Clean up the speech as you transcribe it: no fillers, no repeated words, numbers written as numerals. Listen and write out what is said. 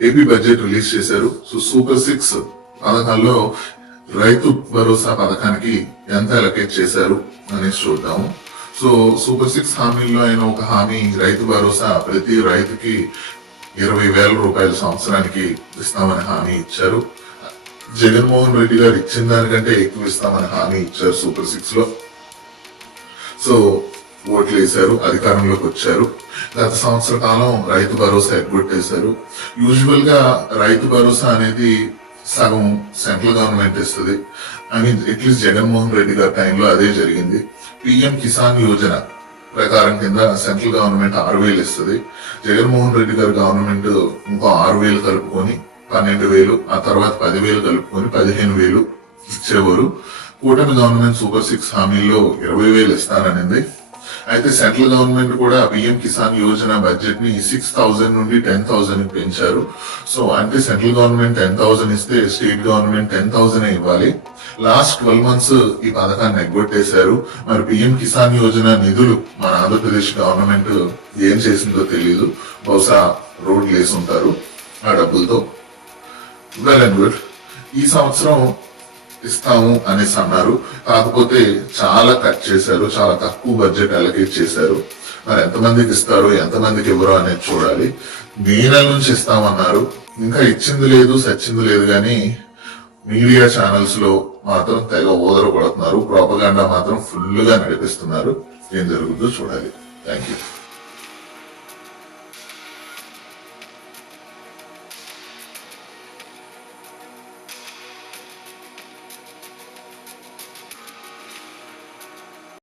AP budget release చేశారు. So super 6 పథకాల్లో రైతు భరోసా పథకానికి ఎంత అలొకేట్ చేశారు అనేసి చూద్దాము. సో సూపర్ 6 హామీల్లో అయిన ఒక హామీ రైతు భరోసా ప్రతి రైతుకి 20,000 రూపాయలు సంవత్సరానికి ఇస్తామని హామీ ఇచ్చారు. జగన్మోహన్ రెడ్డి గారు ఇచ్చిన దానికంటే ఎక్కువ ఇస్తామని హామీ ఇచ్చారు సూపర్ 6 లో. సో ఓట్లు వేశారు, అధికారంలోకి వచ్చారు. గత సంవత్సర కాలం రైతు భరోసా ఎగ్గొట్టేశారు. యూజువల్ గా రైతు భరోసా అనేది సగం సెంట్రల్ గవర్నమెంట్ ఇస్తుంది. I mean at least Jaganmohan Reddy గారి టైంలో అదే జరిగింది. పిఎం కిసాన్ యోజన ప్రకారం కింద సెంట్రల్ గవర్నమెంట్ 6,000 ఇస్తుంది. జగన్మోహన్ రెడ్డి గారి గవర్నమెంట్ ఇంకో 6,000 కలుపుకొని 12,000, ఆ తర్వాత 10,000 కలుపుకొని 15,000 ఇచ్చేవారు. కూటమి గవర్నమెంట్ సూపర్ 6 హామీల్లో 20,000 ఇస్తాననింది. అయితే సెంట్రల్ గవర్నమెంట్ కూడా పిఎం కిసాన్ యోజన బడ్జెట్ ని 6,000 నుండి 10,000 పెంచారు. సో అంటే సెంట్రల్ గవర్నమెంట్ 10,000 ఇస్తే స్టేట్ గవర్నమెంట్ 10,000 ఇవ్వాలి. లాస్ట్ 12 months ఈ పథకాన్ని ఎగ్గొట్టేశారు. మరి పిఎం కిసాన్ యోజన నిధులు మన ఆంధ్రప్రదేశ్ గవర్నమెంట్ ఏం చేసిందో తెలియదు. బహుశా రోడ్లు వేసి ఉంటారు ఆ డబ్బులతో. Well and good. ఈ సంవత్సరం ఇస్తాము అనేసి అన్నారు. కాకపోతే చాలా కట్ చేశారు, చాలా తక్కువ బడ్జెట్ అలొకేట్ చేశారు. మరి ఎంతమందికి ఇస్తారు, ఎంతమందికి ఇవ్వరు అనేది చూడాలి. మే నెల నుంచి ఇస్తామన్నారు, ఇంకా ఇచ్చింది లేదు, సచ్చింది లేదు. కానీ మీడియా ఛానల్స్ లో మాత్రం తెగ ఓదర కొడుతున్నారు. ప్రోపగాండా మాత్రం ఫుల్ గా నడిపిస్తున్నారు. ఏం జరుగుతుందో చూడాలి. Thank you.